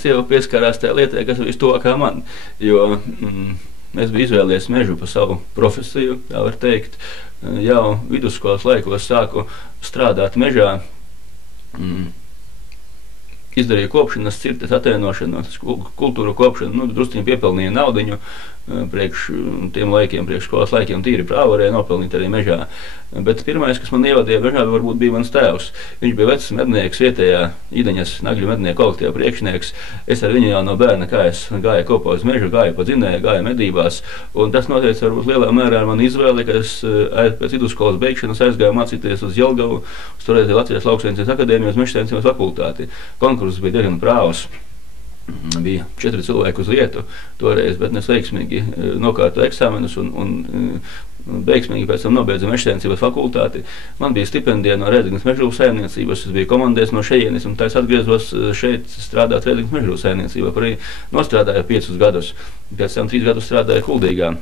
sieva pieskārās tajā lietai, kas ir vistuvākā man, jo es biju izvēlējies mežu par savu profesiju, tā var teikt. Jau vidusskolas laikos sāku strādāt mežā, izdarīju kopšanas, cirtes atēnošanu, kultūru kopšanu, drusciņi piepelnīju naudiņu priekš tiem laikiem, priekš skolas laikiem, tīri prāvu varēja nopelnīt arī mežā. Bet pirmais, kas man ievadīja mežā, varbūt bija mans tēvs. Viņš bija vecs mednieks vietējā Ideņas Nagļu mednieku kolektīva priekšnieks. Es ar viņu jau no bērna gāju kopā uz mežu, gāju pa dzinēju, gāju medībās. Un tas noteica varbūt lielā mērā ar mani izvēli, ka es pēc vidusskolas beigšanas aizgāju mācīties uz Jelgavu, uz toreiz Latvijas Lauksaimniecības akadēmiju, uz mežsaimniecības fakultāti. Konkurss bija diezgan prāvs. Bija 4 cilvēki uz vietu toreiz, bet es veiksmīgi nokārtoju eksāmenus un veiksmīgi pēc tam nobeidzu mežsaimniecības fakultāti. Man bija stipendija no Rēzeknes mežrūpu saimniecības, es biju komandēs no šejienes, un tā es atgriezos šeit strādāt Rēzeknes mežrūpu saimniecībā, kur arī nostrādāju 5 gadus. Pēc tam 3 gadus strādāju Kuldīgā.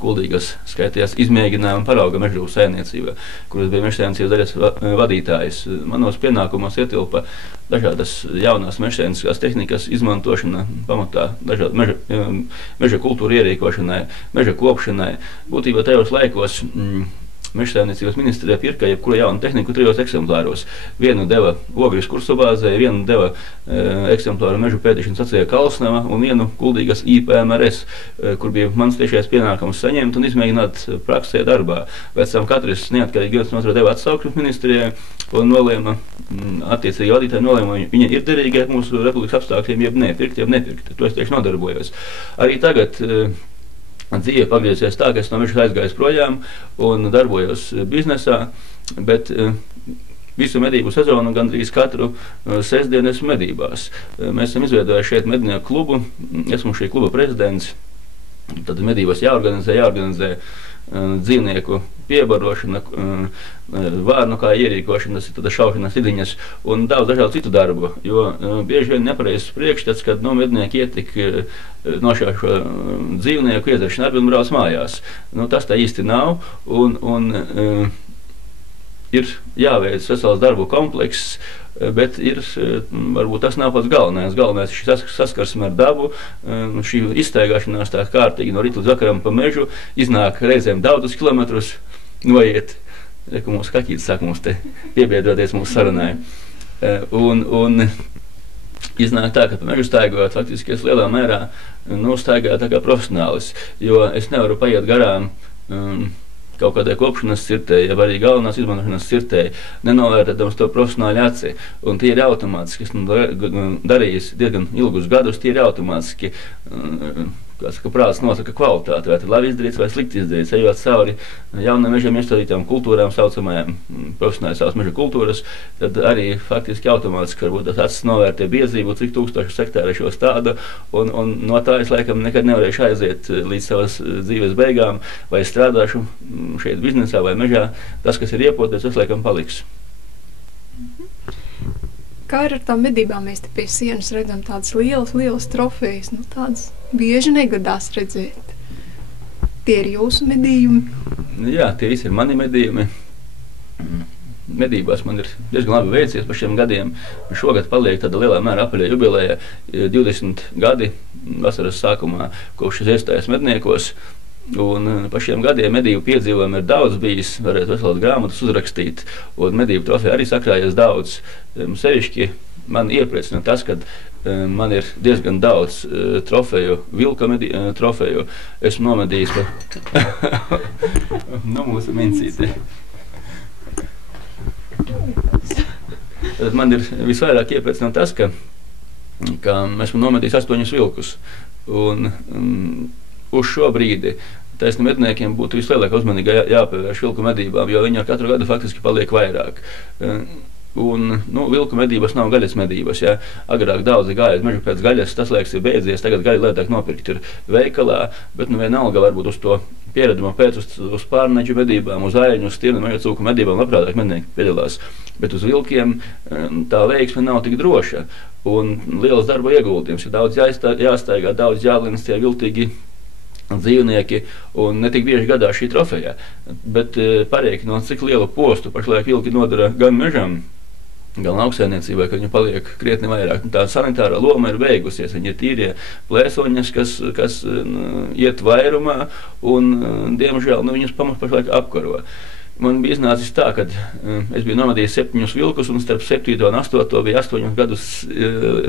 Kuldīgas skaitījās izmēģinājuma parauga mežrūpu saimniecībā, kuras bija mežsaimniecības daļas vadītājs. Manos pienākumos ietilpa dažādas jaunās mežsaimnieciskās tehnikas izmantošana, pamatā dažādu meža kultūru ierīkošanai, meža kopšanai. Būtībā tajos laikos Mežsaimniecības ministrijā pirka jebkura jauna tehniku 3 eksemplāros. Vienu deva Ogres kursubāzē, vienu deva eksemplāru mežu pētīšanas sacīja Kalsnava un vienu Kuldīgas IPMRS, kur bija mans tiešais pienākums saņemt un izmēģināt praksē darbā. Pēc tam katrs neatkarīgi viens no otra deva atsaukšanu ministrijai un nolēma, attiecīgi vadītāji nolēma, viņa ir derīga mūsu republikas apstākļiem, jeb nepirkt, jeb nepirkt. To es tieši nodarbojos. Arī tagad dzīve pagriezies tā, ka es no meža aizgājis projām un darbojos biznesā, bet visu medību sezonu gandrīz katru sestdienu esmu medībās. Mēs esam izveidojuši šeit mednieku klubu, esmu šī kluba prezidents, tad medībās jāorganizē dzīvnieku piebarošana, vārnu kā ierīkošana, tad šaušanas lidiņas un daudz dažādu citu darbu, jo bieži vien nepareizs priekšstats, kad mednieki ietik nošauj šo dzīvnieku iezaršanu arbi un brauc mājās. Tas tā īsti nav un ir jāveic vesels darbu komplekss, bet varbūt tas nav pats galvenais. Galvenais ir šī saskarsme ar dabu, šī izstaigāšanās tā kārtīgi no rīta līdz vakaram pa mežu, iznāk reizēm daudzus kilometrus, noiet, ka mūsu kaķītis sāk mums te piebiedroties mūsu sarunai. Un iznāk tā, ka pa mežu staigājot, faktiski es lielā mērā staigāju tā kā profesionālis, jo es nevaru paiet garām kaut kādai kopšanas cirtei, ja arī galvenās izmantošanas cirtei, nenovērtēdams to profesionāli aci. Un tie ir automātiski, es darījis diezgan ilgus gadus, tie ir automātiski, ka prāts nosaka kvalitāti, vai labi izdarīts vai slikti izdarīts, ejot cauri jaunām mežiem iestādītām kultūrām, saucamajām profesionāli savas meža kultūras, tad arī faktiski automātiski varbūt tas acis novērtē biezību, cik tūkstošu hektāru šo stādu, un no tā es laikam nekad nevarēšu aiziet līdz savas dzīves beigām, vai strādāšu šeit biznesā vai mežā. Tas, kas ir iepoties, tas laikam paliks. Kā ir ar tām medībām? Mēs te pie sienas redzam tādas lielas trofejas, tādas bieži negadās redzēt. Tie ir jūsu medījumi? Jā, tie visi ir mani medījumi. Medībās man ir diezgan labi veicies par šiem gadiem. Šogad paliek tāda lielā mērā apaļā jubileja, 20 gadi vasaras sākumā, kopš es iestājos medniekos. Un pa šiem gadiem medību piedzīvojumi ir daudz bijis, varētu veselas grāmatas uzrakstīt, un medību trofeju arī sakrājies daudz. Sevišķi man iepriecina tas, ka man ir diezgan daudz trofeju, vilka trofeju. Esmu nomedījis pa mūsu mincīti. Man ir visvairāk iepriecina tas, ka esmu nomedījis 8 vilkus. Un uz šo brīdi taisni medniekiem būtu vislielākā uzmanīga jāpievērš vilku medībām, jo viņi ar katru gadu faktiski paliek vairāk. Un, vilku medības nav gaļas medības. Ja? Agrāk daudzi gāja uz mežu pēc gaļas, tas laiks ir beidzies, tagad gaļa lētāk nopirkt ir veikalā, bet vienalga varbūt uz to piereduma pēc uz pārneģu medībām, uz aiņu, uz stirnu, meža cūku medībām labprātāk mednieki piedalās. Bet uz vilkiem tā veiksme nav tik droša un liels darba ieguldījums. Ir daudz jāstaigā, daudz jālins tie viltīgi dzīvnieki, un ne tik bieži gadā šī trofeja, bet parēķinot, cik lielu postu pašlaik vilki nodara gan mežam, gan lauksaimniecībai, ka viņi paliek krietni vairāk. Tā sanitārā loma ir beigusies. Viņi ir tīrie plēsoņas, kas iet vairumā, un, diemžēl, viņus pašlaik apkaro. Man bija iznācis tā, ka es biju nomedījis 7 vilkus, un starp 7 un 8 bija 8 gadus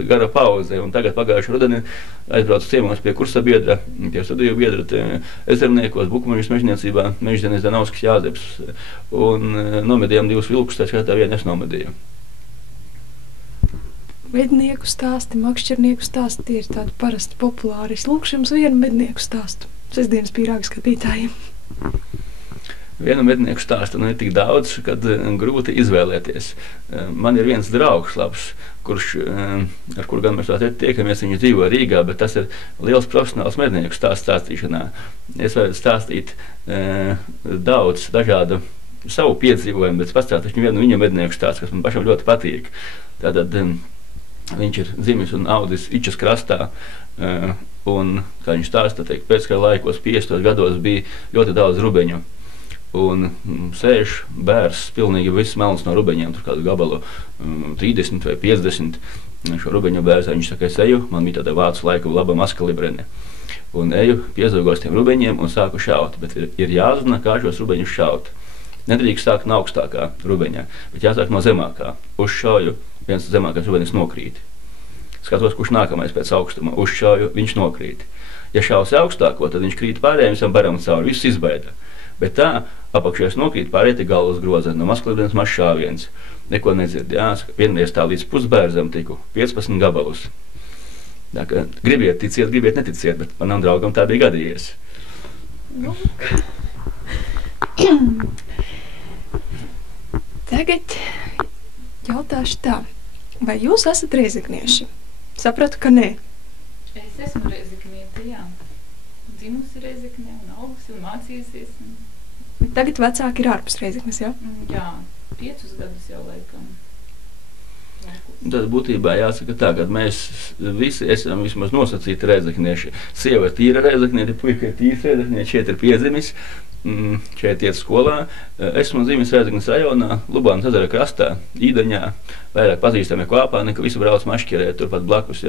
gara pauze. Un tagad pagājušā rudenī aizbraucu ciemos pie kursabiedra, pie studiju biedra Ezerniekos, Bukumežas mežniecībā, Mežzenes Danauskas Jāzeps. Un nomedījām 2 vilkus, tā skaitā vienu es nomedīju. Mednieku stāsti, makšķernieku stāsti, tie ir tādi parasti populāri. Es lūkšu jums vienu mednieku stāstu sestdienas pīrāgu skatītājiem. Vienu mednieku stāstu ir tik daudz, kad grūti izvēlēties. Man ir viens draugs labs, ar kuru gan mēs tiekamies, viņš dzīvo Rīgā, bet tas ir liels profesionāls mednieku stāstīšanā. Es varu stāstīt daudz dažādu savu piedzīvojumu, bet pastāstīšu vienu viņa mednieku stāstu, kas man pašam ļoti patīk. Tātad viņš ir dzimis un audis Ičas krastā, un, kā viņš stāsta, pēckara laikos, 50. gados bija ļoti daudz rubeņu. Un sēž bērs, pilnīgi viss melns no rubeņiem, tur kādu gabalu 30 vai 50 šo rubeņu bērs. Viņš saka, es eju, man bija tāda vācu laika laba maskalibrene. Un eju, piezogos tiem rubeņiem un sāku šaut, bet ir jāzina, kā šos rubeņus šaut. Nedrīkst sākt no augstākā rubeņa, bet jāsāk no zemākā. Uzšauju, viens zemākais rubenis nokrīt. Skatos, kurš nākamais pēc augstuma. Uzšauju, viņš nokrīt. Ja šausi augstāko, tad viņš krīt pārējiem, visam baram cauri, viss izbaida. Bet tā, apakšējais nokrīt, pārējie galvas groza, no maskalibrienes mazs šāviens. Neko nedzird, vienreiz tā līdz pusbērzam tiku, 15 gabalus. Tā kā gribiet ticiet, gribiet neticiet, bet manam draugam tā bija gadījies. Tagad jautāšu tā, vai jūs esat reizeknieši? Sapratu, ka nē. Es esmu reizekniete, jā. Dzimusi Reizeknē un augusi un mācījusies. Tagad vecāki ir ārpus Reizeknes, jā? Jā, 5 gadus jau laikam. Tad būtībā jāsaka tā, ka mēs visi esam vismaz nosacīti reizeknieši. Sieva ir tīra reizekniete, puika ir tīrs reizekniete, šeit ir piedzimis, šeit iet skolā. Esmu dzimis Reizeknes rajonā, Lubānas ezera krastā, Īdaņā, vairāk pazīstami Kvāpāni, ka visi brauc mašķerē turpat blakus,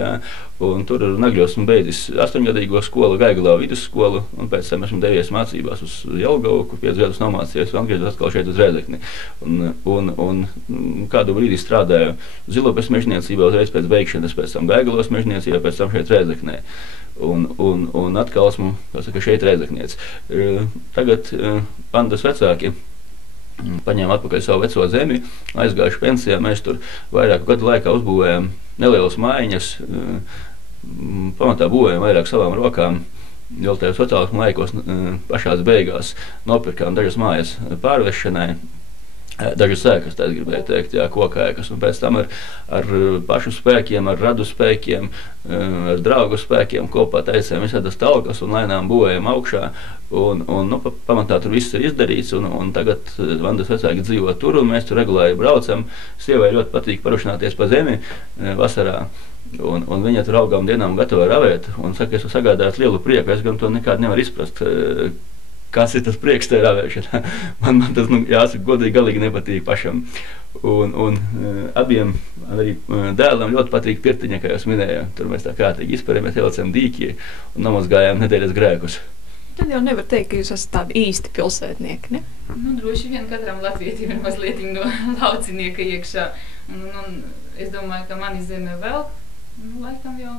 un tur Nagļos esmu beidzis 8-gadīgo skolu, Gaigalā vidusskolu, un pēc tam esmu devies mācībās uz Jelgavu, kur 5 gadus nomācījies, un atgriezies atkal šeit uz Reizekni. Un kādu brīdi strādāju Zilupes mežniecībā, uzreiz pēc beigšanas, pēc tam Gaigalos mežniecībā, pēc tam šeit Reizeknē. Un atkal esmu, šeit Reizekniec. Tagad Andas vecāki paņēma atpakaļ savu veco zemi, aizgājuši pensijā, mēs tur vairāku gadu laikā uzbūvējam nelielas mājiņas, pamatā būvējam vairāk savām rokām, jau tajos sociālismu laikos pašās beigās nopirkām dažas mājas pārvešanai, dažas ēkas, tā es gribēju teikt, koka ēkas, un pēc tam ar pašu spēkiem, ar radu spēkiem, ar draugu spēkiem kopā taisējām visādas talkas un lēnām būvējam augšā, un pamatā tur viss ir izdarīts, un tagad Vandas vecāki dzīvo tur, un mēs tur regulāri braucam. Sievai ļoti patīk parušināties pa zemi vasarā, un viņa tur augām dienām gatava ravēt, un saka, es sagādāju lielu prieku, es gan to nekādu nevaru izprast, kas ir tas prieks tajā ravēšanā. Man tas, jāsaka, godīgi galīgi nepatīk pašam. Un abiem arī dēlam ļoti patīk pirtiņa, kā jūs minējāt. Tur mēs tā kārtīgi izparējām, ielicām dīķi un nomazgājām nedēļas grēkus. Tad jau nevar teikt, ka jūs esat tādi īsti pilsētnieki, ne? Droši vien katram latvietim ir mazliet no laucinieka iekšā. Un es domāju, ka mani zeme vēl, laikam jau.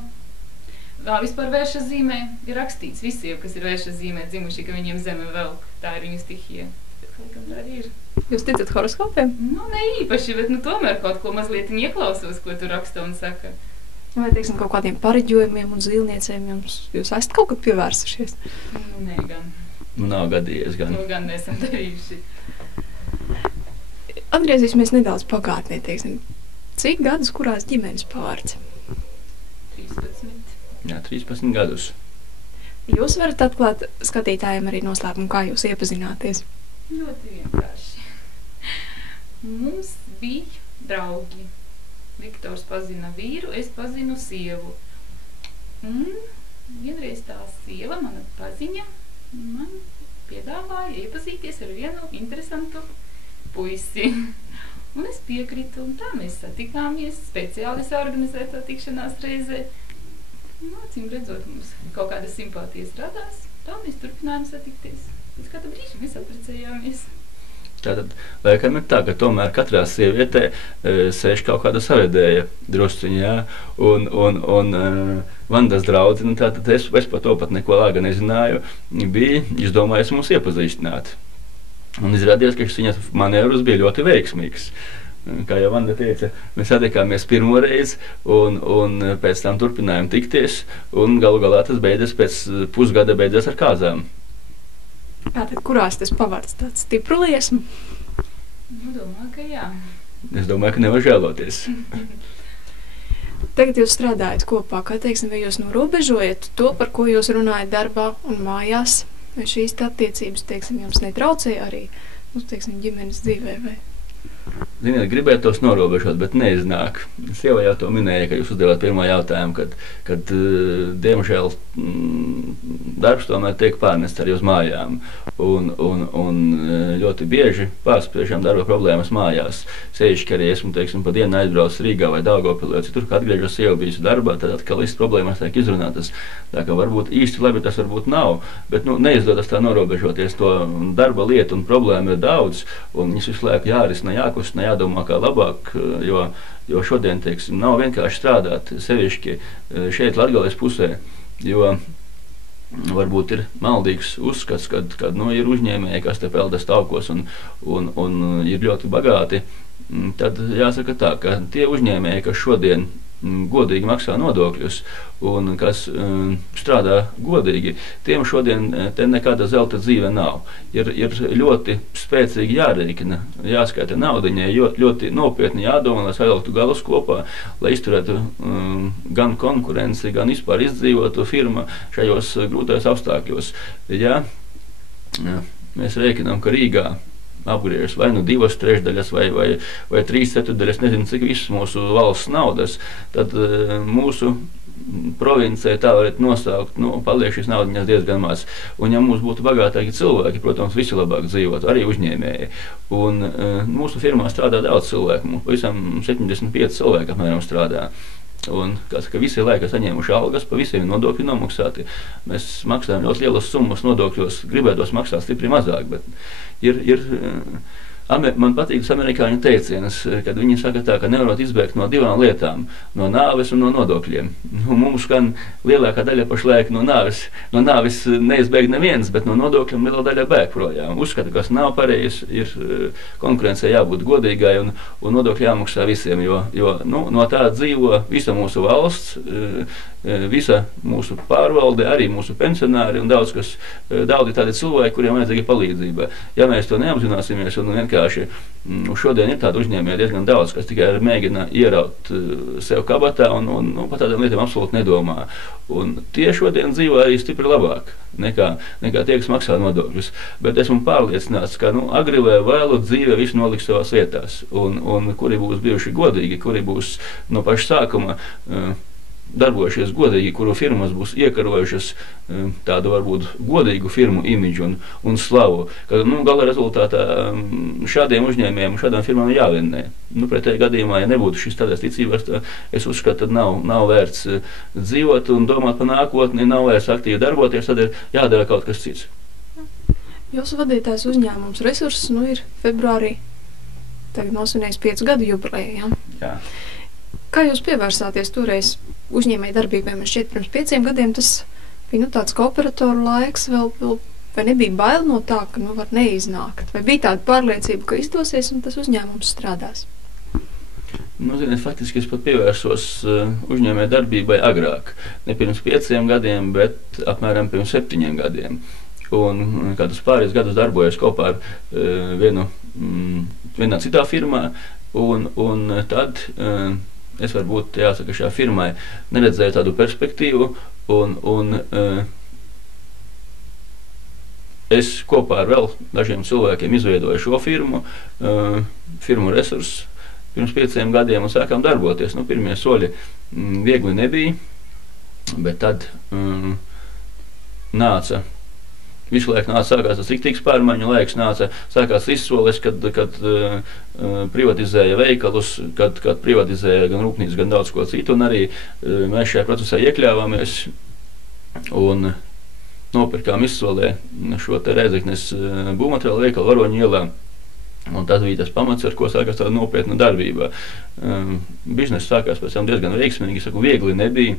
Vispār vēršas zīmē ir rakstīts visiem, kas ir vēršas zīmē dzimuši, ka viņiem zeme velk. Tā ir viņu stihija. Laikam tā arī ir. Jūs ticat horoskopiem? Ne īpaši, bet tomēr kaut ko mazliet ieklausos, ko tu raksta un saka. Vai, teiksim, kaut kādiem pareģojumiem un zīlniecēm jūs esat kaut kad pievērsušies? Nē, gan. Nav gadījies, gan. To gan nesam darījuši. Atgriezīsimies nedaudz pagātnē, teiksim. Cik gadus kurās ģimenes pārts? 13. Jā, 13 gadus. Jūs varat atklāt skatītājiem arī noslēpumu, kā jūs iepazināties? Ļoti vienkārši. Mums bija draugi. Viktors pazina vīru, es pazinu sievu. Un vienreiz tā sieva, mana paziņa, man piedāvāja iepazīties ar vienu interesantu puisi. Un es piekritu, un tā mēs satikāmies, speciālisti organizē to tikšanās reizē. Acīm redzot, mums kaut kāda simpātijas radās, tā mēs turpinājām satikties. Pēc kāda brīža mēs apprecējāmies. Tātad, laikam ir tā, ka tomēr katrā sievietē sēž kaut kāda savedēja drusciņā, jā, un Vandas draudzi, nu tātad es par to pat neko lāga nezināju, bija, es domāju, mums iepazīstināt. Un izrādījās, ka šis viņas manevrus bija ļoti veiksmīgs. Kā jau Vanda teica, mēs satikāmies pirmo reizi, un pēc tam turpinājām tikties, un galu galā tas beidzas pēc pusgada beidzas ar kāzām. Tātad, kurās tas pavārds tāds stipru liesmu? Nu, domāju, ka jā. Es domāju, ka nevar žēloties. Tagad jūs strādājat kopā, kā teiksim, vai jūs norobežojat to, par ko jūs runājat darbā un mājās? Vai šīs attiecības, teiksim, jums netraucē arī, teiksim, ģimenes dzīvē vai? Ziniet, gribētu tos norobežot, bet neiznāk. Sieva jau to minēja, ka jūs uzdevāt pirmo jautājumu, kad diemžēl darbs tomēr tiek pārnests arī uz mājām. Un ļoti bieži pārspriežam darba problēmas mājās. Sevišķi, arī esmu, teiksim, pa dienu aizbraucis Rīgā vai Daugavpilī, citur, kad atgriežos sieva bijusi darbā, tad atkal viss problēmas tiek izrunātas. Tā kā varbūt īsti labi tas varbūt nav, bet neizdodas tā norobežoties. To darba lietu un problēmu ir daudz, un viņas visu laiku jārisina, jākustina, jādomā kā labāk, jo šodien, teiksim, nav vienkārši strādāt, sevišķi šeit Latgales pusē, jo varbūt ir maldīgs uzskats, kad ir uzņēmēji, kas te peldas taukos un ir ļoti bagāti, tad jāsaka tā, ka tie uzņēmēji, kas šodien godīgi maksā nodokļus un kas strādā godīgi, tiem šodien te nekāda zelta dzīve nav. Ir ļoti spēcīgi jārēķina, jāskaita naudiņai, ļoti nopietni jādomā, lai savilktu galus kopā, lai izturētu gan konkurenci, gan vispār izdzīvotu firma šajos grūtajos apstākļos. Ja mēs rēķinām, ka Rīgā apgriežas vai 2/3 vai 3/4, nezinu, cik visas mūsu valsts naudas, tad mūsu provincē tā varētu nosaukt, paliek šīs naudiņas diezgan maz. Un ja mums būtu bagātāki cilvēki, protams, visi labāk dzīvot, arī uzņēmēji. Un mūsu firmā strādā daudz cilvēku, mums pavisam 75 cilvēki apmēram strādā. Un, ka visi laika saņēmuši algas, pa visiem nodokļi nomaksāti. Mēs maksājam ļoti lielas summas nodokļos, gribētos maksāt stipri mazāk, bet man patīk tas amerikāņu teiciens, kad viņi saka tā, ka nevarot izbēgt no divām lietām, no nāves un no nodokļiem. Mums gan lielākā daļa pašlaik no nāves neizbēg neviens, bet no nodokļiem liela daļa bēg projām. Uzskata, kas nav pareizs, ir konkurencei jābūt godīgai un nodokļi jāmaksā visiem, jo no tā dzīvo visa mūsu valsts, visa mūsu pārvalde, arī mūsu pensionāri un daudzi tādi cilvēki, kuriem vajadzīga palīdzība. Ja mēs to neapzināsimies un vienkārši šodien ir tādi uzņēmēji diezgan daudz, kas tikai mēģina ieraut sev kabatā un par tādām lietām absolūti nedomā. Un tie šodien dzīvo arī stipri labāk nekā tie, kas maksā nodokļus. Bet esmu pārliecināts, ka agri vai vēlu dzīve visu noliks savās vietās. Un kuri būs bijuši godīgi, kuri būs no paša sākuma darbojušies godīgi, kuru firmas būs iekarojušas tādu varbūt godīgu firmu imidžu un slavu, ka gala rezultātā šādiem uzņēmējiem, šādām firmām jāvinnē. Pretējā gadījumā, ja nebūtu šis tādās ticības, es uzskatu, tad nav vērts dzīvot un domāt par nākotni, nav vērts aktīvi darboties, tad ir jādara kaut kas cits. Jūsu vadītājs uzņēmums Resurss ir februārī, tagad nosvinējis 5 gadu jubileju, ja? Jā. Kā jūs pievērsāties toreiz uzņēmēju darbībai? Man šķiet, pirms 5 gadiem tas bija tāds kooperatoru laiks, vai nebija bail no tā, ka var neiznākt? Vai bija tāda pārliecība, ka izdosies un tas uzņēmums strādās? Ziniet, faktiski es pat pievērsos uzņēmēju darbībai agrāk. Ne pirms 5 gadiem, bet apmēram pirms 7 gadiem. Un kādus pāris gadus darbojos kopā ar vienā citā firmā, un tad es varbūt, jāsaka, šā firmai neredzēju tādu perspektīvu, un es kopā ar vēl dažiem cilvēkiem izveidoju šo firmu Resurss pirms 5 gadiem un sākām darboties. Pirmie soļi viegli nebija, bet tad nāca Visu laiku sākās tas riktīgs pārmaiņu laiks, sākās izsoles, kad privatizēja veikalus, kad privatizēja gan rūpnīcas, gan daudz ko citu, un arī mēs šajā procesā iekļāvāmies un nopirkām izsolē šo te Rēzeknes būvmateriālu veikalu Varoņu ielā. Un tas bija tas pamats, ar ko sākās tāda nopietna darbība. Biznesa sākās pēc tam diezgan veiksmīgi, saku, viegli nebija.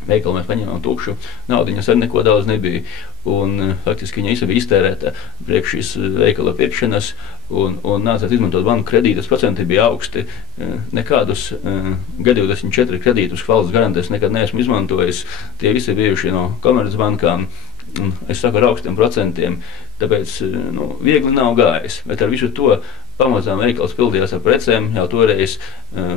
Veikalu mēs paņēmām tukšu, naudiņas ar neko daudz nebija. Un faktiski viņa bija iztērēta priekš šīs veikala pirkšanas un nācās izmantot banku kredītus, procenti bija augsti. Nekādus G24 kredītus valsts garantēs nekad neesmu izmantojis. Tie visi bijuši no Komercbankām. Es saku ar augstiem procentiem, tāpēc viegli nav gājis. Bet ar visu to pamazām veikals pildījās ar precēm, jau toreiz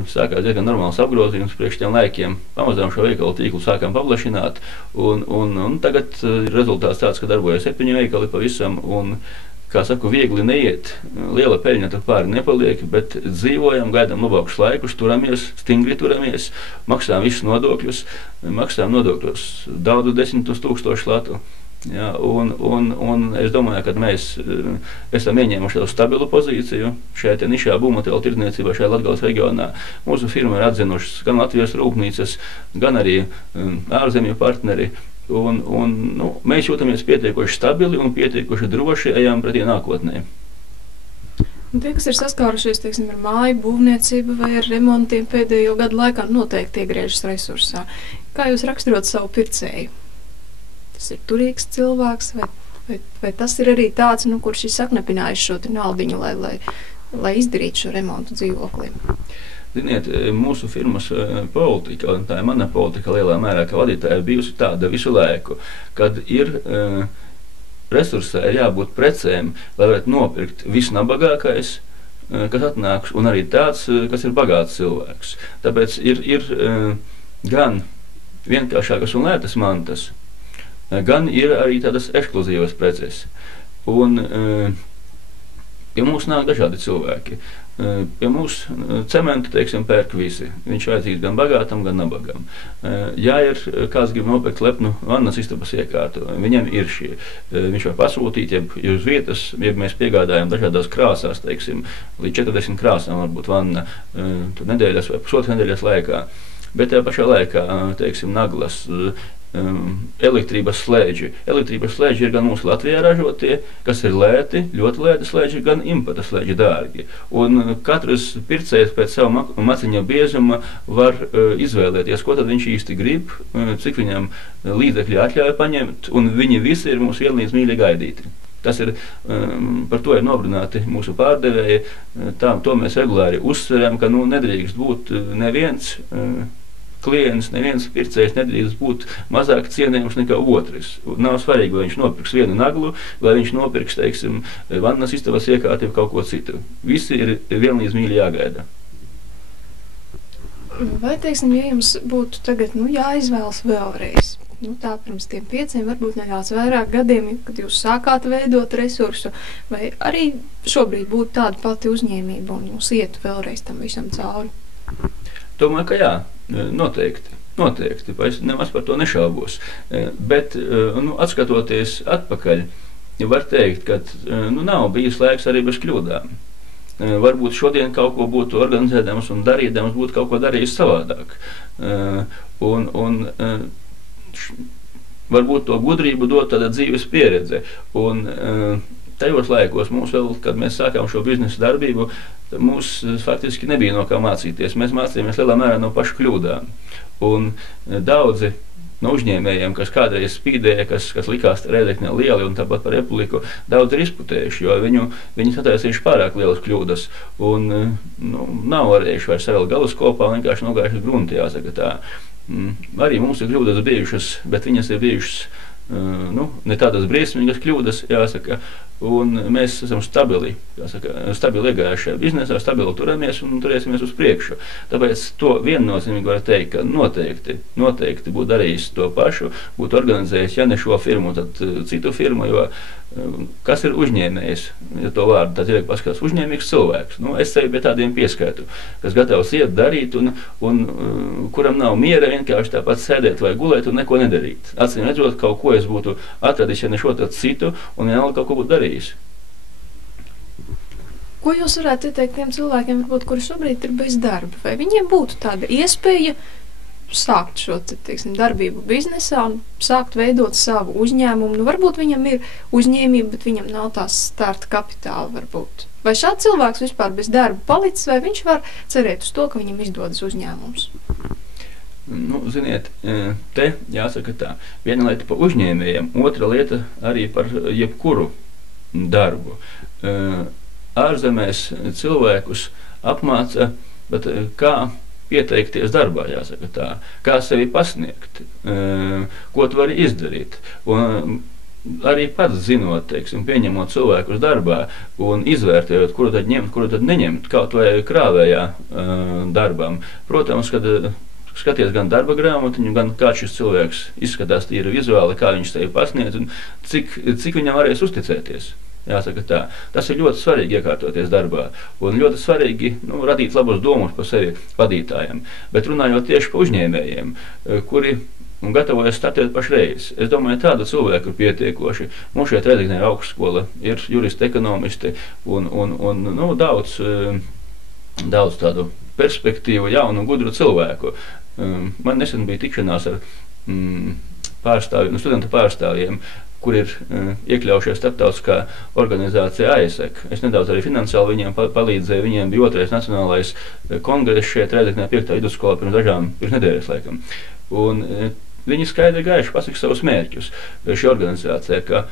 sākās diezgan normāls apgrozījums priekš tiem laikiem. Pamazām šo veikalu tīklu sākām paplašināt, un tagad ir rezultāts tāds, ka darbojas 7 veikali pavisam, un, kā saku, viegli neiet, liela peļņa tur pāri nepaliek, bet dzīvojam, gaidām labākus laikus, turamies, stingri turamies, maksājam visus nodokļus, daudz 10 000 latu. Ja, un es domāju, ka mēs esam ieņēmuši tādu stabilu pozīciju šajā nišā būvmateriālu tirdzniecībā šajā Latgales reģionā. Mūsu firma ir atzinušas gan Latvijas rūpnīcas, gan arī ārzemju partneri. Mēs jūtamies pietiekoši stabili un pietiekoši droši ejam pretī nākotnē. Un tie, kas ir saskārušies, teiksim, ar māju būvniecību vai ar remontiem pēdējo gadu laikā, noteikti iegriežas resursā. Kā jūs raksturot savu pircēju? Tas ir turīgs cilvēks, vai tas ir arī tāds, kurš ir saknepinājis šo naudiņu, lai izdarītu šo remontu dzīvokliem? Ziniet, mūsu firmas politika, un tā ir mana politika lielā mērā, ka vadītāja ir bijusi tāda visu laiku, kad ir resursā ir jābūt precēm, lai varētu nopirkt visnabagākais, kas atnāks, un arī tāds, kas ir bagāts cilvēks. Tāpēc ir gan vienkāršākas un lētas mantas, gan ir arī tādas ekskluzīvas preces. Un pie mums nāk dažādi cilvēki. Pie mums cementu, teiksim, pērk visi. Viņš vajadzīgs gan bagātam, gan nabagam. Ja ir kāds grib nopirkt lepnu vannas istabas iekārtu, viņam ir šie. Viņš var pasūtīt, ja uz vietas, ja mēs piegādājam dažādās krāsās, teiksim, līdz 40 krāsām varbūt vanna nedēļas vai pusotras nedēļas laikā. Bet tajā pašā laikā, teiksim, naglas, elektrības slēdži. Elektrības slēdži ir gan mūsu Latvijā ražotie, kas ir lēti, ļoti lēti slēdži, gan importa slēdži dārgi. Un katrs pircējs pēc savu maciņa biezuma var izvēlēties, ko tad viņš īsti grib, cik viņam līdzekļi atļauj paņemt, un viņi visi ir mūsu vienlīdz mīļi gaidīti. Tas ir, par to ir nobrunāti mūsu pārdevēji, to mēs regulāri uzsveram, ka nedrīkst būt neviens klients, neviens pircējs nedrīkst būt mazāk cienējams nekā otrs. Nav svarīgi, vai viņš nopirks vienu naglu, vai viņš nopirks, teiksim, vannas istabas iekārtu vai kaut ko citu. Visi ir vienlīdz mīļi jāgaida. Vai, teiksim, ja jums būtu tagad, jāizvēlas vēlreiz, tā pirms tiem 5, varbūt nedaudz vairāk gadiem, kad jūs sākāt veidot resursu, vai arī šobrīd būtu tāda pati uzņēmība un jūs ietu vēlreiz tam visam cauri? Domāju, ka jā, noteikti, es nemaz par to nešaubos. Bet, atskatoties atpakaļ, var teikt, ka nav bijis laiks arī bez kļūdām. Varbūt šodien kaut ko būtu organizēdams un darīdams, būtu kaut ko darījis savādāk. Varbūt to gudrību dot tāda dzīves pieredze. Un tajos laikos mums vēl, kad mēs sākām šo biznesa darbību, mums faktiski nebija no kā mācīties. Mēs mācījāmies lielā mērā no pašu kļūdām. Un daudzi no uzņēmējiem, kas kādreiz spīdēja, kas likās Rēzeknē lieli un tāpat par Republiku, daudz ir izputējuši, jo viņi sataisījuši pārāk lielas kļūdas un nav varējuši vairs savēl galus kopā un vienkārši nogājuši uz grunti, jāsaka tā. Arī mums ir kļūdas bijušas, bet viņas ir bijušas ne tādas briesmīgas kļūdas, jāsaka, un mēs esam stabili iegājuši šajā biznesā, stabili turamies un turēsimies uz priekšu. Tāpēc to viennozīmīgi var teikt, ka noteikti būtu darījis to pašu, būtu organizējis, ja ne šo firmu, tad citu firmu, jo kas ir uzņēmējs, ja to vārdu, tad ir paskatās uzņēmīgs cilvēks. Es sevi pie tādiem pieskaitu, kas gatavs iet darīt un kuram nav miera vienkārši tāpat sēdēt vai gulēt un neko nedarīt. Acīm redzot, kaut ko es būtu atradis, ja ne šo tad citu, un vienalga kaut ko būtu darījis. Ko jūs varētu ieteikt tiem cilvēkiem, varbūt, kuri šobrīd ir bez darba? Vai viņiem būtu tāda iespēja sākt šo, teiksim, darbību biznesā un sākt veidot savu uzņēmumu? Varbūt viņam ir uzņēmība, bet viņam nav tās starta kapitāla varbūt. Vai šāds cilvēks vispār bez darba palicis, vai viņš var cerēt uz to, ka viņam izdodas uzņēmums? Ziniet, te jāsaka tā. Viena lieta par uzņēmējiem, otra lieta arī par jebkuru darbu. Ārzemēs cilvēkus apmāca, bet kā pieteikties darbā, jāsaka tā, kā sevi pasniegt, ko tu vari izdarīt. Un arī pats zinot, teiksim, pieņemot cilvēkus darbā un izvērtējot, kuru tad ņemt, kuru tad neņemt, kaut vai krāvējā darbam. Protams, kad skaties gan darba grāmatiņu, gan kā šis cilvēks izskatās tīri vizuāli, kā viņš sevi pasniedz un cik viņam varēs uzticēties. Jāsaka tā. Tas ir ļoti svarīgi iekārtoties darbā un ļoti svarīgi radīt labus domus par sevi vadītājiem. Bet runājot tieši par uzņēmējiem, kuri gatavojas startēt pašreiz. Es domāju, tāda cilvēka ir pietiekoši. Mums šeit Rēzeknē ir augstskola, ir juristi, ekonomisti un daudz tādu perspektīvu, jaunu, gudru cilvēku. Man nesen bija tikšanās ar studentu pārstāvjiem, kur ir iekļaujušies starptautiskā organizācija AIESEC. Es nedaudz arī finansiāli viņiem palīdzēju. Viņiem bija 2. nacionālais kongress šeit Rēzeknē 5. vidusskolā pirms nedēļas laikam. Un viņi skaidri gaiši pasaka savus mērķus šī organizācija, ka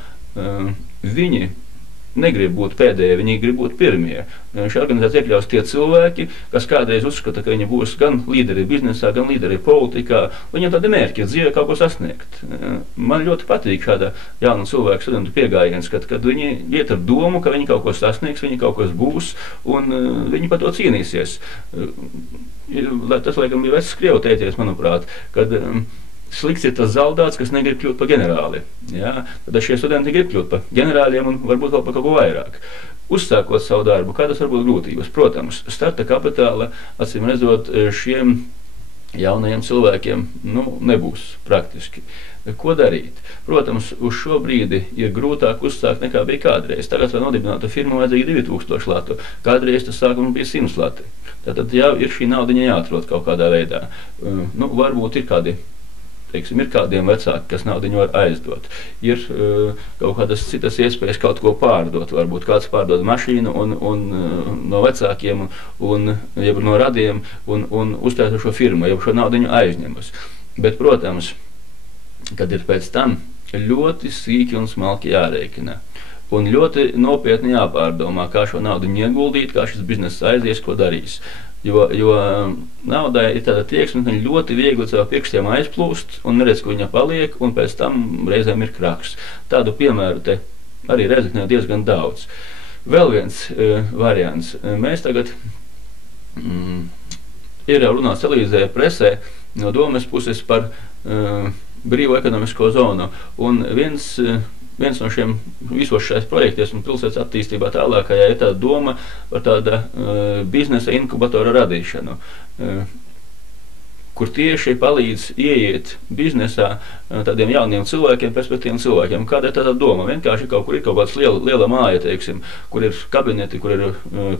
viņi negrib būt pēdējie, viņi grib būt pirmie. Šī organizācija iekļaus tie cilvēki, kas kādreiz uzskata, ka viņi būs gan līderi biznesā, gan līderi politikā. Viņiem tādi mērķi, dzīvē kaut ko sasniegt. Man ļoti patīk šāda jauna cilvēku studentu piegājiens, kad viņi iet ar domu, ka viņi kaut ko sasniegs, viņi kaut kas būs, un viņi par to cīnīsies. Tas, laikam, ir vecs krievu tēties, manuprāt, kad slikts ir tas zaldāts, kas negrib kļūt par ģenerāli. Ja? Tad šie studenti grib kļūt par ģenerāļiem un varbūt vēl par kaut ko vairāk. Uzsākot savu darbu, kādas var būt grūtības? Protams, starta kapitāla, acīm redzot, šiem jaunajiem cilvēkiem nebūs praktiski. Ko darīt? Protams, uz šo brīdi ir grūtāk uzsākt nekā bija kādreiz. Tagad, lai nodibinātu firmu, vajadzīgi 2000 latu. Kādreiz tas sākums bija 100 lati. Tātad jau ir šī naudiņa jāatrod kaut kādā veidā. Varbūt ir kādiem vecāki, kas naudiņu var aizdot. Ir kaut kādas citas iespējas kaut ko pārdot. Varbūt kāds pārdod mašīnu no vecākiem jeb no radiem un uztaisa šo firmu, jeb šo naudiņu aizņemas. Bet, protams, kad ir pēc tam ļoti sīki un smalki jārēķina. Un ļoti nopietni jāpārdomā, kā šo naudiņu ieguldīt, kā šis bizness aizies, ko darīs. Jo naudai ir tāda tieksme, ka viņa ļoti viegli caur pirkstiem aizplūst un neredz, ka viņa paliek, un pēc tam reizēm ir kraks. Tādu piemēru te arī Rēzeknē diezgan daudz. Vēl viens variants. Mēs tagad ir jau runāts televīzijā, presē no domes puses par brīvo ekonomisko zonu. Un viens no šiem visos šais projektos un pilsētas attīstībā tālākajā ir tāda doma par tāda biznesa inkubatora radīšanu, kur tieši palīdz ieiet biznesā tādiem jauniem cilvēkiem, perspektīviem cilvēkiem. Kāda ir tāda doma? Vienkārši kaut kur ir kaut kāds liela māja, teiksim, kur ir kabineti, kur ir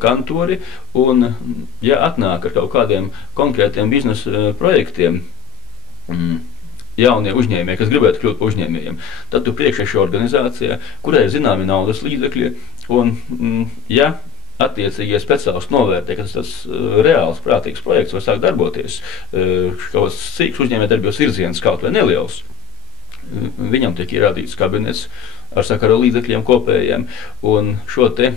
kantori, un ja atnāk ar kaut kādiem konkrētiem biznesa projektiem, jaunie uzņēmēji, kas gribētu kļūt par uzņēmējiem, tad tu priekšā šī organizācija, kurai ir zināmi naudas līdzekļi, un ja attiecīgie speciālisti novērtē, ka tas reāls, prātīgs projekts var sākt darboties, kaut kāds cīks uzņēmējdarbības virziens, kaut vai neliels, viņam tiek ierādīts kabinets ar sakaru līdzekļiem kopējiem, un šo te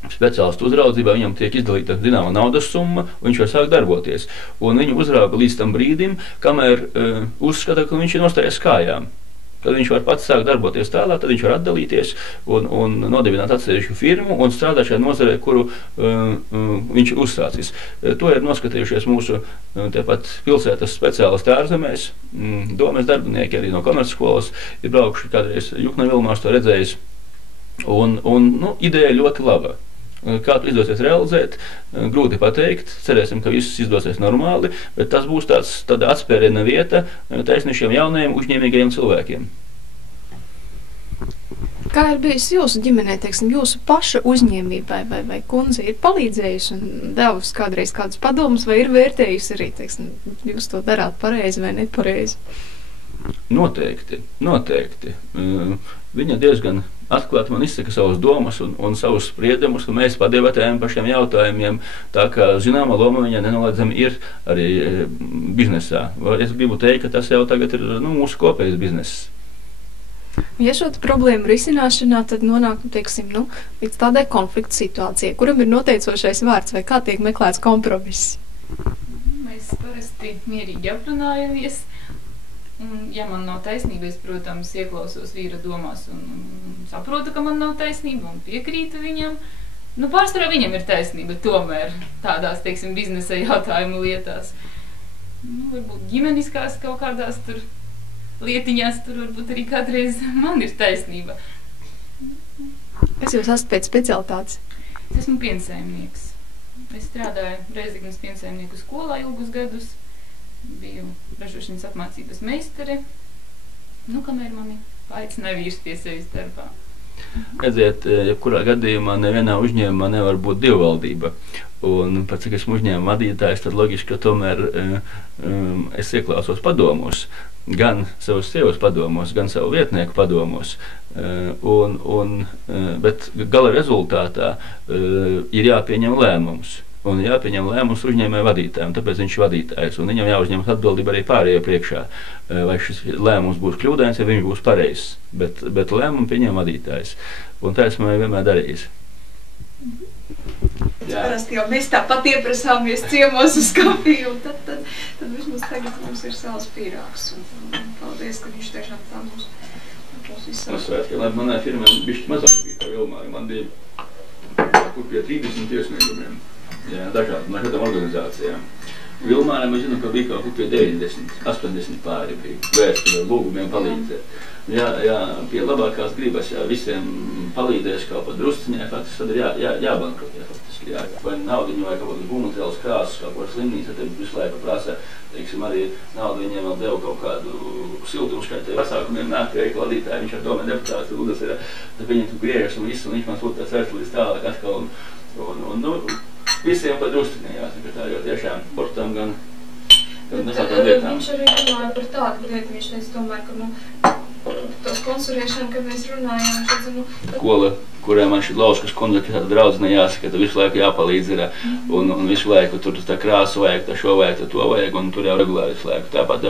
speciālistu uzraudzībā viņam tiek izdalīta zināma naudas summa, un viņš var sākt darboties. Un viņu uzrauga līdz tam brīdim, kamēr uzskata, ka viņš ir nostājies kājām. Tad viņš var pats sākt darboties tālāk, tad viņš var atdalīties un nodibināt atsevišķu firmu un strādāt šajā nozarē, kuru viņš ir uzsācis. To ir noskatījušies mūsu tepat pilsētas speciālisti ārzemēs, domes darbinieki arī no komercskolas ir braukuši kādreiz Jukna Vilmās to redzējis. Un ideja ļoti laba. Kā to izdosies realizēt, grūti pateikt, cerēsim, ka viss izdosies normāli, bet tas būs tāda atspēriena vieta taisnišiem jaunajiem uzņēmīgajiem cilvēkiem. Kā ir bijis jūsu ģimenē, teiksim, jūsu paša uzņēmībai, vai kundze ir palīdzējusi un devusi kādreiz kādus padomus, vai ir vērtējusi arī, teiksim, jūs to darāt pareizi vai nepareizi? Noteikti. Viņa diezgan atklāti man izsaka savas domas un savus spriedumus, un mēs padebatējam par šiem jautājumiem, tā kā zināma loma viņa nenoliedzami ir arī biznesā. Es gribu teikt, ka tas jau tagad ir mūsu kopējs bizness. Ja šo problēmu risināšanā, tad nonāk, teiksim, līdz tādai konflikta situācijai, kuram ir noteicošais vārds, vai kā tiek meklēts kompromiss? Mēs parasti mierīgi aprunājamies. Un, ja man nav taisnība, es, protams, ieklausos vīra domās un saprotu, ka man nav taisnība un piekrītu viņam. Pārsvarā viņam ir taisnība tomēr tādās, teiksim, biznesa jautājumu lietās. Varbūt ģimeniskās kaut kādās tur lietiņās, tur varbūt arī kādreiz man ir taisnība. Kas jūs esat pēc specialitātes? Es esmu piensaimnieks. Es strādāju Rēzeknes piensaimnieku skolā ilgus gadus. Biju ražošanas apmācības meistare, kamēr mani paaicināja vīrs pie sevis darbā. Redziet, jebkurā gadījumā nevienā uzņēmumā nevar būt divvaldība. Un pat cik esmu uzņēmuma vadītājs, tad loģiski, ka tomēr es ieklausos padomos, gan savas sievas padomos, gan savu vietnieku padomos. Bet gala rezultātā ir jāpieņem lēmums. Un jāpieņem lēmums uzņēmēju vadītājiem, tāpēc viņš ir vadītājs. Un viņam jāuzņemas atbildība arī pārējie priekšā, vai šis lēmums būs kļūdains, vai viņš būs pareizs. Bet lēmumu pieņem vadītājs. Un tā esmu vienmēr darījis. Parasti jau mēs tāpat ieprasāmies ciemos uz kafiju, un tad vismaz tagad mums ir savs pīrāgs. Un paldies, ka viņš tiešām tā mums visam. Es svētu, ka manai firmai bišķi mazāk bija kā Vilmāri. Man bija kur pie 30 iesniegumiem. Jā, dažādām organizācijām. Vilmāriem es zinu, ka bija kaut pie 90, 80 pāri bija vērsti ar lūgumiem palīdzēt. Jā, pie labākās gribas, ja visiem palīdzēs kaut pat drusciņai, faktiski tad ir jābankrotē faktiski. Vai naudiņu vai kaut kādas būvmateriālas krāsas, kaut kādas slimnīca, tad visu laiku prasa, teiksim, arī naudu viņiem vēl deva kaut kādu siltumskaitēju pasākumiem, nāk pie vadītāji, viņš ar domē deputāts, lūdas ir, tad viņi tu griežas un viss, un viņš man sūta tāds vērts līdz tālāk atkal. Visiem pa drusciņai jāsaka, tā jau tiešām sportam gan nesākām lietām. Viņš arī runāja par tādu lietu, viņš teica tomēr, ka to sponsorēšanu, kad mēs runājām, Kola, kurā man šī Lauskas kundze, ka tāda draudzene jāsaka, ka visu laiku jāpalīdz ir, un visu laiku tur tā krāsu vajag, tā šo vajag, tā to vajag, un tur jau regulāri visu laiku tāpat.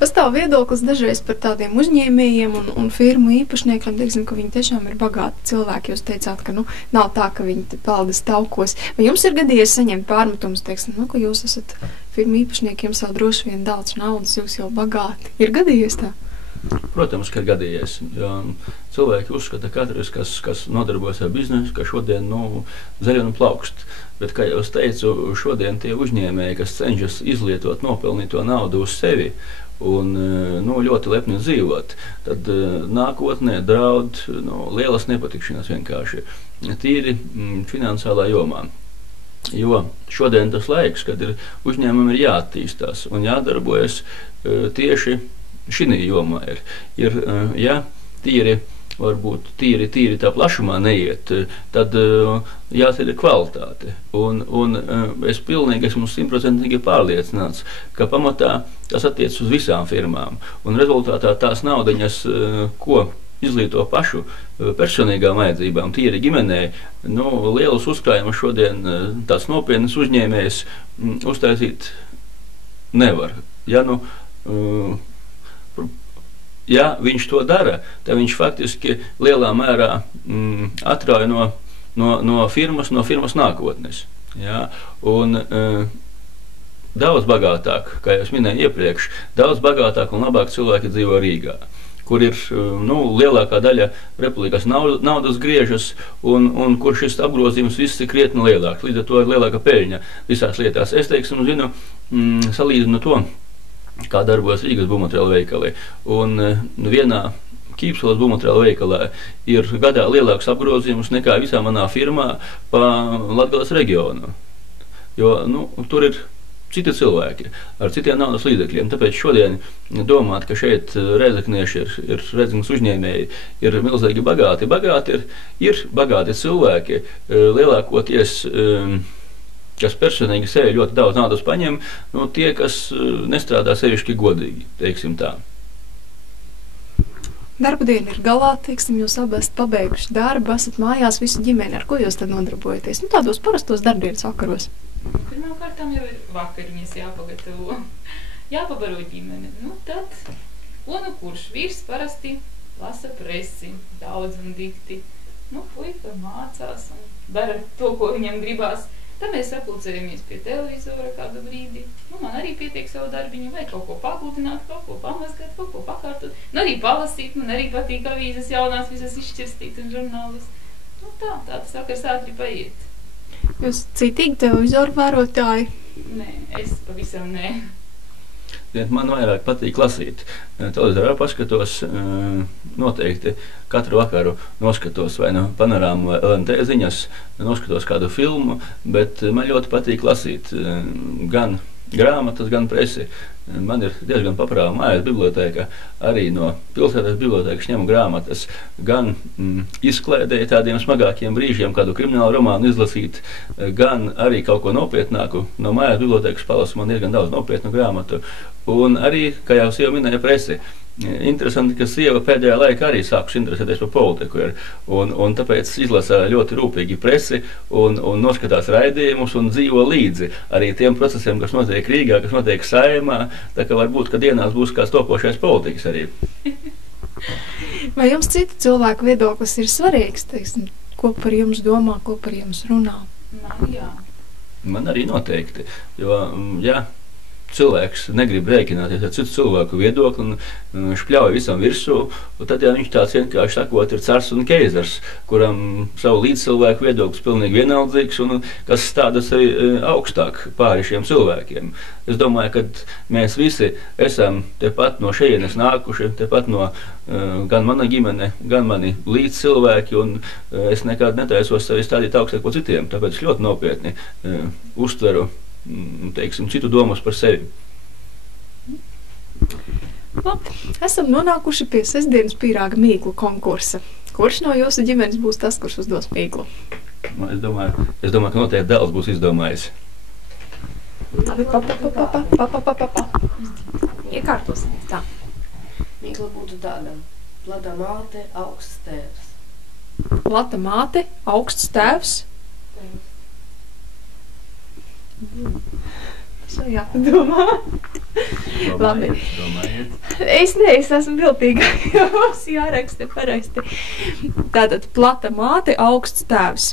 Pastāv viedoklis dažreiz par tādiem uzņēmējiem un firmu īpašniekiem, teiksim, ka viņi tiešām ir bagāti cilvēki. Jūs teicāt, ka nav tā, ka viņi peldas taukos. Vai jums ir gadījies saņemt pārmetumus, teiksim, ka jūs esat firmu īpašnieki, jums jau droši vien daudz naudas, jūs jau bagāti. Ir gadījies tā? Protams, ka ir gadījies. Cilvēki uzskata katrs, kas nodarbojas ar biznesu, ka šodien zaļ un plaukst. Bet, kā jau es teicu, šodien tie uzņēmēji, kas cenšas izlietot nopelnīto naudu uz sevi un ļoti lepni dzīvot, tad nākotnē draud lielas nepatikšanas vienkārši tīri finansiālā jomā. Jo šodien tas laiks, kad uzņēmumam ir jāattīstās un jādarbojas tieši šī jomā ja varbūt tīri tā plašumā neiet, tad jāsaka kvalitāte. Un es pilnīgi esmu 100% pārliecināts, ka pamatā tas attiec uz visām firmām. Un rezultātā tās naudiņas, ko izlieto pašu personīgām vajadzībām, tīri ģimenē, lielus uzkrājumus šodien tāds nopietnas uzņēmējs uztaisīt nevar. Ja viņš to dara, tad viņš faktiski lielā mērā atrauj no firmas nākotnes. Ja? Un daudz bagātāk, kā jau es minēju iepriekš, daudz bagātāk un labāk cilvēki dzīvo Rīgā. kur ir lielākā daļa republikas naudas griežas, un kur šis apgrozījums viss ir krietni lielāks. Līdz ar to ir lielāka peļņa visās lietās. Es, teiksim, zinu, salīdzinu to, kā darbojas Rīgas būvmateriālu veikali. Un vienā Ķīpselas būvmateriālu veikalā ir gadā lielāks apgrozījums nekā visā manā firmā pa Latgales reģionu. Jo tur ir citi cilvēki ar citiem naudas līdzekļiem. Tāpēc šodien domāt, ka šeit rēzaknieši ir Rēzeknes uzņēmēji, ir milzīgi bagāti. Ir bagāti cilvēki, lielākoties, kas personīgi sevi ļoti daudz naudas paņem, tie, kas nestrādā sevišķi godīgi, teiksim tā. Darba diena ir galā, teiksim, jūs abi esat pabeiguši darbu, esat mājās visu ģimeni. Ar ko jūs tad nodarbojaties? Tādos parastos darbdienas vakaros. Pirmkārtām jau ir vakariņas jāpagatavo, jāpabaro ģimeni. Tad, kurš vīrs parasti lasa presi, daudz un dikti. Puika mācās un dara to, ko viņam gribās. Tad mēs sapulcējamies pie televizora kādu brīdi. Man arī pietiek savu darbiņu, vai kaut ko pagludināt, kaut ko pamazgāt, kaut ko pakārtot. Arī palasīt, man arī patīk avīzes jaunās, visas izšķirstīt un žurnālus. Tā tas vakars ātri paiet. Jūs citīgi televizoru vērotāji? Nē, es pavisam nē. Man vairāk patīk lasīt. Televizorā paskatos, noteikti katru vakaru noskatos vai panorāmu vai LNT ziņas, noskatos kādu filmu, bet man ļoti patīk lasīt gan grāmatas, gan presi. Man ir diezgan paprāva mājas bibliotēka, arī no pilsētas bibliotēkas ņemu grāmatas, gan izklēdēju tādiem smagākiem brīžiem, kādu kriminālu romānu izlasīt, gan arī kaut ko nopietnāku. No mājas bibliotēkas palasu man diezgan daudz nopietnu grāmatu, un arī, kā jau sieva minēja, presi. Interesanti, ka sieva pēdējā laikā arī sākus interesēties par politiku un tāpēc izlasa ļoti rūpīgi presi un noskatās raidījumus un dzīvo līdzi arī tiem procesiem, kas notiek Rīgā, kas notiek Saeimā, tā ka varbūt, ka dienās būs kāds topošais politikas arī. Vai jums citu cilvēku viedoklis ir svarīgs, teiksim, ko par jums domā, ko par jums runā? Jā. Man arī noteikti, jo, cilvēks negrib rēķināties ar citu cilvēku viedokli un špļauj visam virsū, un tad viņš tāds vienkārši sakot ir cars un keizars, kuram savu līdzcilvēku viedoklis pilnīgi vienaldzīgs un kas stāda sevi augstāk pāri šiem cilvēkiem. Es domāju, ka mēs visi esam tepat no šejienes nākuši, tepat no gan mana ģimene, gan mani līdzcilvēki, un es nekad netaisos sevi stādīt augstāk par citiem, tāpēc ļoti nopietni uztveru teiksim, citu domas par sevi. Labi, esam nonākuši pie sestdienas pīrāga mīklu konkursa. Kurš no jūsu ģimenes būs tas, kurš uzdos mīklu? Es domāju, ka noteikti dēls būs izdomājis. Labi, iekārtosim. Tā. Mīkla būtu tāda. Plata māte, augsts tēvs. Plata māte, augsts tēvs. Tas ir jāpadomā. Labi. Es esmu viltīga. Mums jāraksta parasti. Tātad plata māte, augsts tēvs.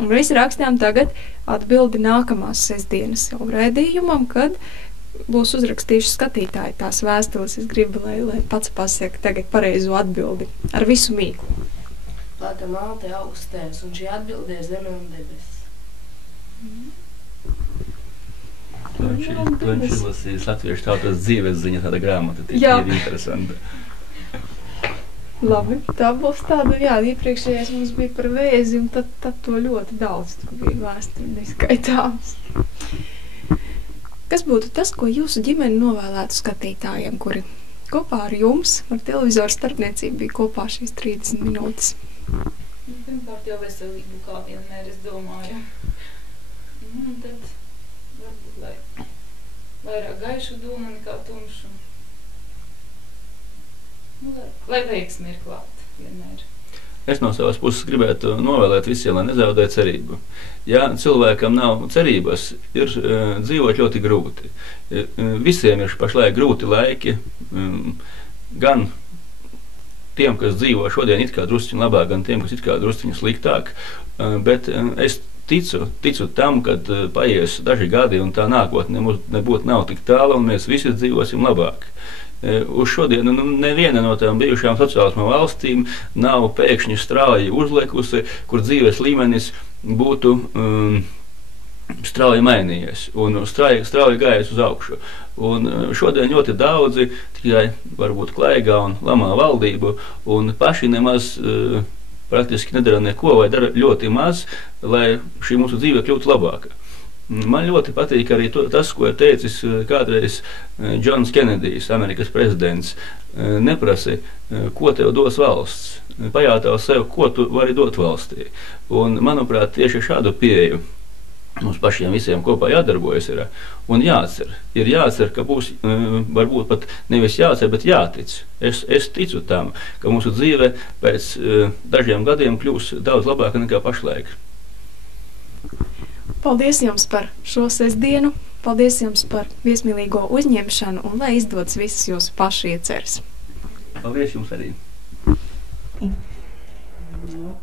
Un visi rakstījām tagad atbildi nākamās sestdienas jau raidījumam, kad būs uzrakstījuši skatītāji tās vēstules. Es gribu, lai pats pasaka tagad pareizo atbildi ar visu mīklu. Plata māte, augsts tēvs, un šī atbilde ir zeme un debesis. To viņš izlasījis Latviešu tautas dzīves ziņa, tāda grāmata, ir interesanta. Labi, tā būs tāda, iepriekšējais mums bija par vēzi, un tad to ļoti daudz tur bija vēsturi neskaitāms. Kas būtu tas, ko jūsu ģimeni novēlētu skatītājiem, kuri kopā ar jums, ar televizoru starpniecību bija kopā šīs 30 minūtes? Pirmkārt jau veselību, kā vienmēr es domāju. Tad varbūt, vairāk gaišu domu nekā tumšu. Lai veiksmi ir klāt vienmēr. Es no savas puses gribētu novēlēt visiem, lai nezaudē cerību. Ja cilvēkam nav cerības, ir dzīvot ļoti grūti. Visiem ir pašlaik grūti laiki, gan tiem, kas dzīvo šodien it kā drusciņi labāk, gan tiem, kas it kā drusciņi sliktāk, bet es ticu tam, kad paies daži gadi un tā nākotne nebūtu nav tik tāla un mēs visi dzīvosim labāk. Uz šodienu neviena no tām bijušajām sociālisma valstīm nav pēkšņi strauji uzlikusi, kur dzīves līmenis būtu strauji mainījies un strauji gājis uz augšu. Un šodien ļoti daudzi tikai varbūt klaigā un lamā valdību un paši nemaz praktiski nedara neko vai dara ļoti maz, lai šī mūsu dzīve kļūtu labāka. Man ļoti patīk arī tas, ko ir teicis kādreiz Džons Kenedijs, Amerikas prezidents. Neprasi, ko tev dos valsts. Pajautā sev, ko tu vari dot valstī. Un, manuprāt, tieši šādu pieeju mums pašiem visiem kopā jādarbojas ir un jācer. Ir jācer, ka būs varbūt pat nevis jācer, bet jātic. Es ticu tam, ka mūsu dzīve pēc dažiem gadiem kļūs daudz labāka nekā pašlaik. Paldies jums par šo sestdienu, paldies jums par viesmīlīgo uzņemšanu un lai izdodas visas jūsu pašu ieceres. Paldies jums arī. Nu.